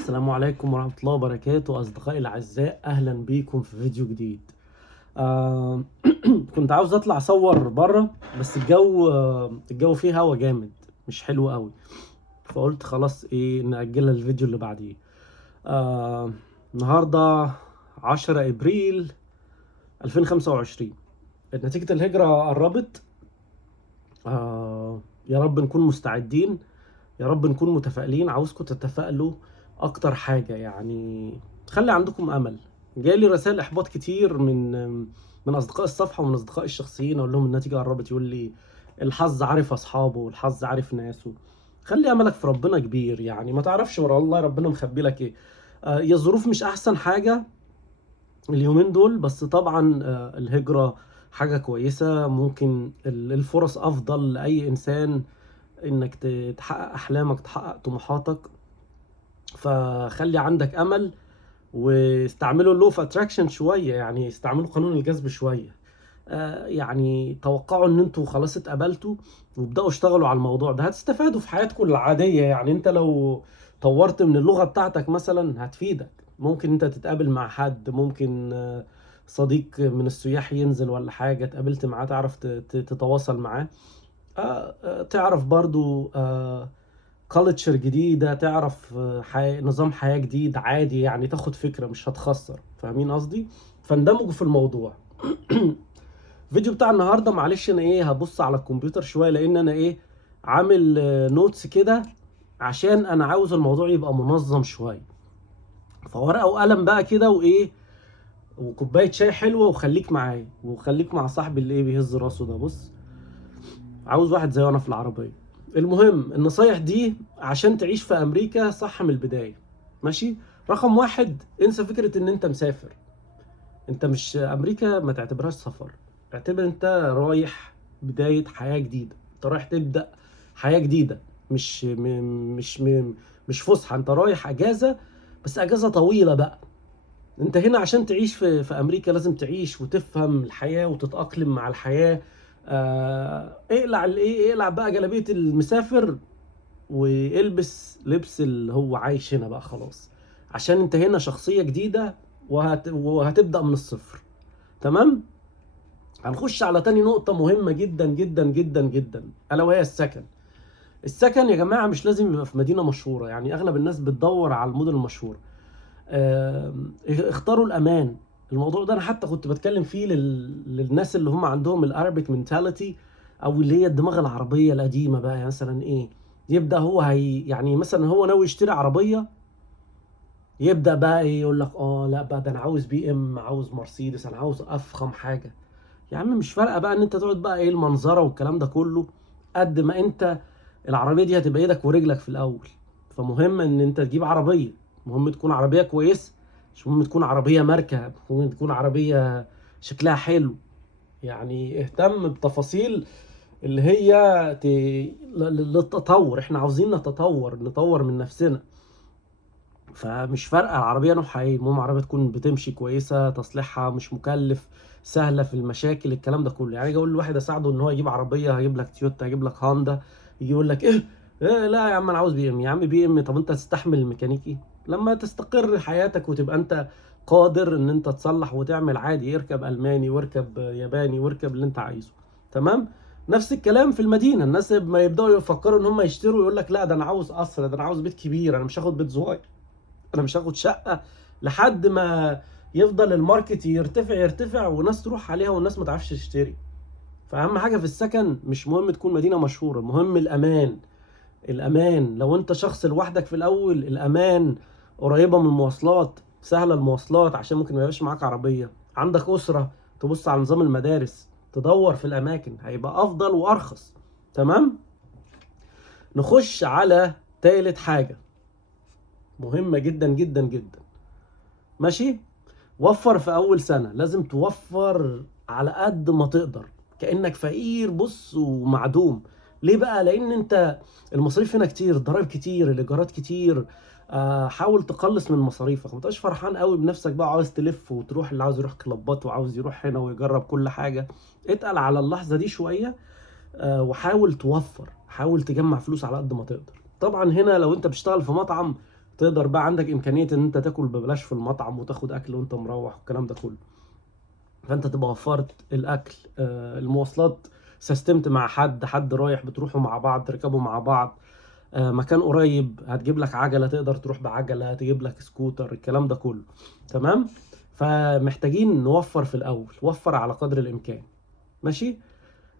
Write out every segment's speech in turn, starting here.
السلام عليكم ورحمة الله وبركاته أصدقائي الأعزاء، أهلا بيكم في فيديو جديد. آه كنت عاوز أطلع أصور بره، بس الجو فيه هوا جامد، مش حلو قوي. فقلت خلاص نأجلها الفيديو اللي بعديه. النهاردة 10 إبريل 2025. نتيجة الهجرة قربت. يا رب نكون مستعدين، يا رب نكون متفائلين. عاوزكم تتفائلوا اكتر حاجة، يعني خلي عندكم امل. جالي رسائل احباط كتير من اصدقاء الصفحة ومن اصدقائي الشخصيين، اقول لهم النتيجة قربت، يقول لي الحظ عارف اصحابه والحظ عارف ناسه. خلي املك في ربنا كبير، يعني ما تعرفش ورا الله ربنا مخبي لك ايه. يا الظروف مش احسن حاجة اليومين دول، بس طبعا الهجرة حاجة كويسة. ممكن الفرص افضل لاي انسان انك تحقق احلامك، تحقق طموحاتك. فخلي عندك امل، واستعملوا اللو اوف اتراكشن شويه، يعني استعملوا قانون الجذب شويه. يعني توقعوا ان انتوا خلاص اتقبلتوا، وابداوا اشتغلوا على الموضوع ده. هتستفادوا في حياتكم العاديه. يعني انت لو طورت من اللغه بتاعتك مثلا هتفيدك. ممكن انت تتقابل مع حد، ممكن صديق من السياح ينزل ولا حاجه، اتقابلت معاه تعرف تتواصل معاه. تعرف برضو كالتشر جديدة، تعرف نظام حياة جديد عادي، يعني تاخد فكرة مش هتخسر. فاهمين قصدي؟ فاندمجوا في الموضوع. الفيديو بتاع النهاردة معلش انا هبص على الكمبيوتر شوية، لان انا عامل نوتس كده، عشان انا عاوز الموضوع يبقى منظم شوية. فورقة وقلم بقى كده وكوباية شاي حلوة، وخليك معايا وخليك مع صاحبي اللي بيهز راسه ده. بص، عاوز واحد زي وانا في العربية. المهم النصايح دي عشان تعيش في امريكا صح من البداية. ماشي. رقم واحد، انسى فكرة ان انت مسافر. انت مش امريكا، ما تعتبرهاش سفر. اعتبر انت رايح بداية حياة جديدة، انت رايح تبدأ حياة جديدة. مش م... مش م... مش فسحة، انت رايح اجازة، بس اجازة طويلة بقى. انت هنا عشان تعيش في امريكا لازم تعيش وتفهم الحياة وتتأقلم مع الحياة. اقلع بقى جلابية المسافر، والبس لبس اللي هو عايش هنا بقى خلاص. عشان انت هنا شخصية جديدة، وهتبدأ من الصفر. تمام. هنخش على تاني نقطة مهمة جدا جدا جدا جدا، ألا وهي السكن. السكن يا جماعة مش لازم يبقى في مدينة مشهورة، يعني أغلب الناس بتدور على المدن المشهورة. اختاروا الامان. الموضوع ده انا حتى كنت بتكلم فيه للناس اللي هم عندهم الارابيك منتاليتي، او اللي هي الدماغ العربيه القديمه بقى. يعني مثلا يبدا هو يعني مثلا هو ناوي يشتري عربيه، يبدا بقى يقول لك لا بقى ده انا عاوز بي ام، عاوز مرسيدس، انا عاوز افخم حاجه. يا عم مش فارقه بقى ان انت تقعد بقى المنظره والكلام ده كله، قد ما انت العربيه دي هتبقى ايدك ورجلك في الاول. فمهم ان انت تجيب عربيه، مهم تكون عربيه كويسه، مش مهم تكون عربيه ماركه، مهم تكون عربيه شكلها حلو. يعني اهتم بتفاصيل اللي هي ت... للتطور. احنا عاوزين نطور من نفسنا. فمش فارقه العربيه نوعها ايه، المهم عربيه تكون بتمشي كويسه، تصليحها مش مكلف، سهله في المشاكل، الكلام ده كله. يعني اجي اقول لواحد اساعده ان هو يجيب عربيه، هجيب لك تويوتا، هجيب لك هوندا، يجي يقول لك إيه لا يا عم انا عاوز بي ام. يا عم بي ام، طب انت تستحمل الميكانيكي؟ لما تستقر حياتك وتبقى انت قادر ان انت تصلح وتعمل عادي، اركب الماني واركب ياباني واركب اللي انت عايزه. تمام. نفس الكلام في المدينه، الناس ما يبداوا يفكروا ان هم يشتروا، يقول لك لا ده انا عاوز قصر، ده انا عاوز بيت كبير، انا مش هاخد بيت صغير، انا مش هاخد شقه. لحد ما يفضل الماركت يرتفع يرتفع وناس تروح عليها والناس ما تعرفش تشتري. فاهم حاجه في السكن؟ مش مهم تكون مدينه مشهوره، مهم الامان. الامان لو انت شخص لوحدك في الاول، الامان قريبه من المواصلات، سهله المواصلات، عشان ممكن ما يبقاش معاك عربيه. عندك اسره، تبص على نظام المدارس، تدور في الاماكن، هيبقى افضل وارخص. تمام. نخش على تالت حاجه مهمه جدا جدا جدا. ماشي. وفر في اول سنة، لازم توفر على قد ما تقدر، كأنك فقير بص ومعدوم. ليه بقى؟ لان انت المصاريف هنا كتير، الضرايب كتير، الايجارات كتير. حاول تقلص من مصاريفك، ما تبقاش فرحان قوي بنفسك بقى عاوز تلف وتروح، اللي عاوز يروح كلابات وعاوز يروح هنا ويجرب كل حاجة. اتقل على اللحظة دي شوية. وحاول توفر، حاول تجمع فلوس على قد ما تقدر. طبعا هنا لو انت بتشتغل في مطعم تقدر بقى عندك امكانيه ان انت تاكل ببلاش في المطعم وتاخد اكل وانت مروح والكلام ده كله. فانت تبقى وفرت الاكل، المواصلات سستمت مع حد رايح بتروحوا مع بعض تركبوا مع بعض، مكان قريب هتجيب لك عجله تقدر تروح بعجله، تجيب لك سكوتر، الكلام ده كله. تمام. فمحتاجين نوفر في الاول، وفر على قدر الامكان. ماشي.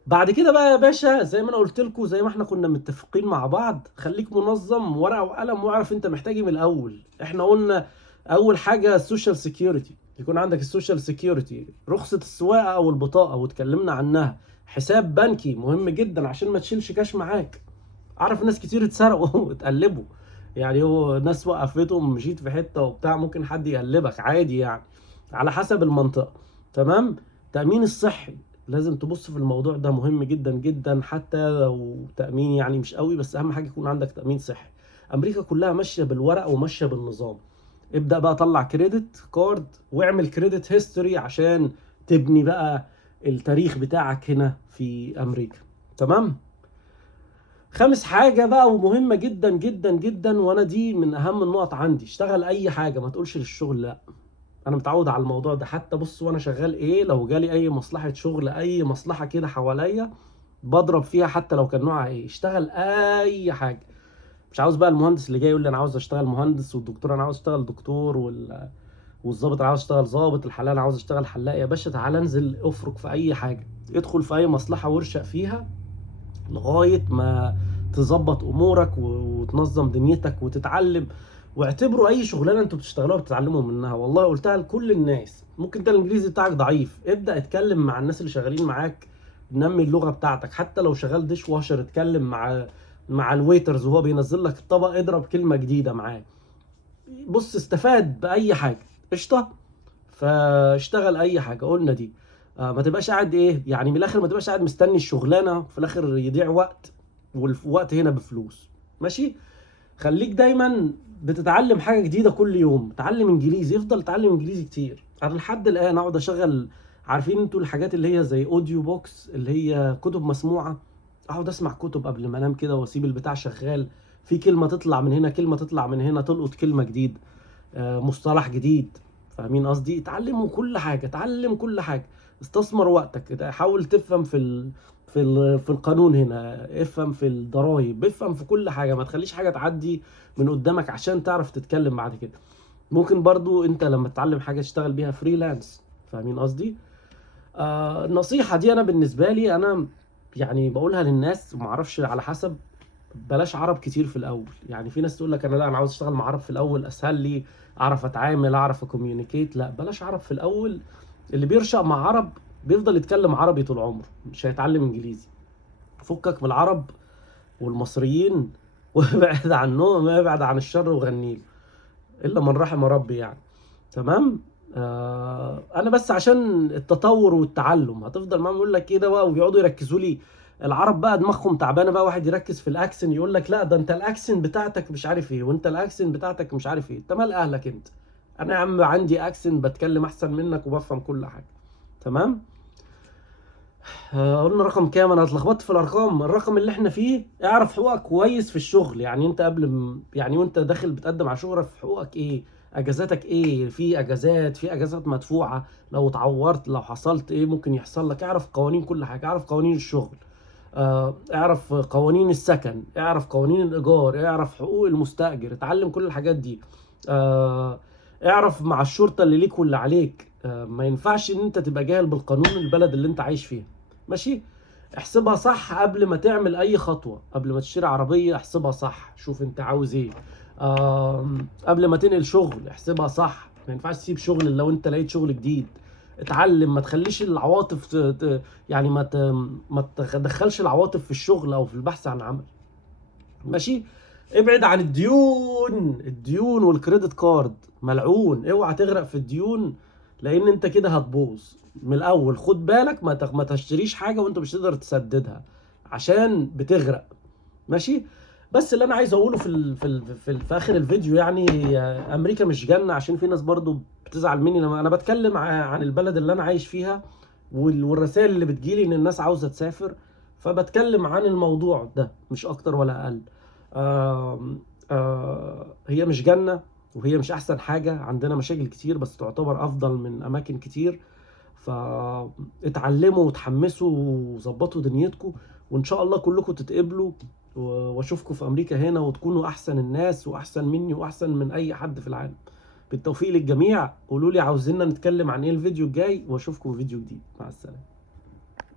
بعد كده بقى يا باشا زي ما انا قلت لكم، زي ما احنا كنا متفقين مع بعض، خليك منظم، ورقه وقلم، واعرف انت محتاج ايه من الاول. احنا قلنا اول حاجه السوشيال سيكيورتي، يكون عندك السوشيال سيكيورتي، رخصه السواقه او البطاقه واتكلمنا عنها، حساب بنكي مهم جدا عشان ما تشيلش كاش معاك. اعرف ناس كتير اتسرقوا واتقلبوا، يعني هو ناس وقفتهم، مشيت في حته وبتاع ممكن حد يقلبك عادي يعني، على حسب المنطقه. تمام. تامين الصحي لازم تبص في الموضوع ده، مهم جدا جدا، حتى لو تامين يعني مش قوي، بس اهم حاجه يكون عندك تامين صحي. امريكا كلها ماشيه بالورق وماشيه بالنظام. ابدا بقى طلع كريدت كارد واعمل كريدت هيستوري عشان تبني بقى التاريخ بتاعك هنا في امريكا. تمام. خامس حاجة بقى ومهمة جدا جدا جدا، وانا دي من اهم النقط عندي، اشتغل اي حاجة، ما تقولش للشغل لا. انا متعود على الموضوع ده، حتى بص وانا شغال ايه، لو جالي اي مصلحة شغل، اي مصلحة كده حواليا بضرب فيها، حتى لو كان نوعها ايه، اشتغل اي حاجة. مش عاوز بقى المهندس اللي جاي يقول لي انا عاوز اشتغل مهندس، والدكتور انا عاوز اشتغل دكتور، والظابط انا عاوز اشتغل ظابط، الحلاق انا عاوز اشتغل حلاق. يا باشا تعالى انزل افرك في اي حاجة، ادخل في اي مصلحة وارشق فيها لغاية ما تظبط امورك وتنظم دنيتك وتتعلم. واعتبروا اي شغلانه انتوا بتشتغلوها بتتعلموا منها، والله قلتها لكل الناس. ممكن انت الانجليزي بتاعك ضعيف، ابدا اتكلم مع الناس اللي شغالين معاك، نمي اللغه بتاعتك. حتى لو شغال ديش واشر، اتكلم مع الويترز وهو بينزل لك الطبق، اضرب كلمه جديده معاه. بص استفاد باي حاجه. قشطه. فاشتغل اي حاجه قلنا دي. ما تبقاش قاعد ايه يعني، من الاخر ما تبقاش قاعد مستني الشغلانه في الاخر يضيع وقت، والوقت هنا بفلوس. ماشي. خليك دايما بتتعلم حاجه جديده كل يوم، تعلم انجليزي، افضل تعلم انجليزي كتير. انا لحد الان اقعد اشغل، عارفين انتوا الحاجات اللي هي زي اوديو بوكس، اللي هي كتب مسموعه، اقعد اسمع كتب قبل ما انام كده، واسيب البتاع شغال، في كلمه تطلع من هنا، كلمه تطلع من هنا، تلقط كلمه جديد، مصطلح جديد. فاهمين قصدي؟ اتعلموا كل حاجه، اتعلم كل حاجه، استثمر وقتك، حاول تفهم في القانون هنا، افهم في الضرايب، افهم في كل حاجه، ما تخليش حاجه تعدي من قدامك عشان تعرف تتكلم بعد كده. ممكن برضو انت لما تتعلم حاجه تشتغل بيها فريلانس. فاهمين قصدي؟ النصيحه دي انا بالنسبه لي انا يعني بقولها للناس، ومعرفش على حسب، بلاش عرب كتير في الاول. يعني في ناس تقول لك انا لا، انا عاوز اشتغل مع عرب في الاول اسهل لي، اعرف اتعامل، اعرف اكوميونيكيت. لا بلاش عرب في الاول. اللي بيرشق مع عرب بيفضل يتكلم عربي طول عمره، مش هيتعلم انجليزي. فكك من العرب والمصريين وابعد عنهم، ابعد عن الشر وغني له، الا من رحم ربي يعني. تمام. انا بس عشان التطور والتعلم هتفضل معاهم يقول لك ايه ده بقى، وبيقعدوا يركزوا لي. العرب بقى دماغهم تعبانه بقى، واحد يركز في الاكسن يقول لك لا ده انت الاكسن بتاعتك مش عارف ايه، وانت الاكسن بتاعتك مش عارف ايه. انت مال اهلك انت؟ انا يا عم عندي اكسن، بتكلم احسن منك وبفهم كل حاجه. تمام. قلنا رقم كام؟ انا اتلخبطت في الارقام. الرقم اللي احنا فيه، اعرف حقوقك كويس في الشغل. يعني انت يعني وانت داخل بتقدم على شغلك، في حقوقك ايه، اجازاتك ايه، في اجازات مدفوعه، لو اتعورت، لو حصلت ايه ممكن يحصل لك. اعرف قوانين كل حاجه، اعرف قوانين الشغل، اعرف قوانين السكن، اعرف قوانين الايجار، اعرف حقوق المستاجر، اتعلم كل الحاجات دي. آه، اعرف مع الشرطه اللي ليك واللي عليك. ما ينفعش ان انت تبقى جاهل بالقانون البلد اللي انت عايش فيها. ماشي. احسبها صح قبل ما تعمل اي خطوه، قبل ما تشتري عربيه احسبها صح، شوف انت عاوز ايه. قبل ما تنقل شغل احسبها صح، ما ينفعش تسيب شغل لو انت لقيت شغل جديد. اتعلم، ما تخليش العواطف يعني ما تدخلش العواطف في الشغل او في البحث عن عمل. ماشي. ابعد عن الديون والكريدت كارد، ملعون، اوعى تغرق في الديون، لان انت كده هتبوظ من الاول. خد بالك ما تشتريش حاجه وانت مش تقدر تسددها عشان بتغرق. ماشي. بس اللي انا عايز اقوله في اخر الفيديو يعني، امريكا مش جنه، عشان في ناس برضو بتزعل مني لما انا بتكلم عن البلد اللي انا عايش فيها، والرسائل اللي بتجيلي ان الناس عاوزه تسافر، فبتكلم عن الموضوع ده مش اكتر ولا اقل. هي مش جنة وهي مش أحسن حاجة، عندنا مشاكل كتير بس تعتبر أفضل من أماكن كتير. فاتعلموا وتحمسوا وظبطوا دنيتكم، وإن شاء الله كلكم تتقبلوا واشوفكم في أمريكا هنا وتكونوا أحسن الناس وأحسن مني وأحسن من أي حد في العالم. بالتوفيق للجميع. قولوا لي عاوزيننا نتكلم عن إيه الفيديو الجاي، واشوفكم في فيديو جديد. مع السلامة.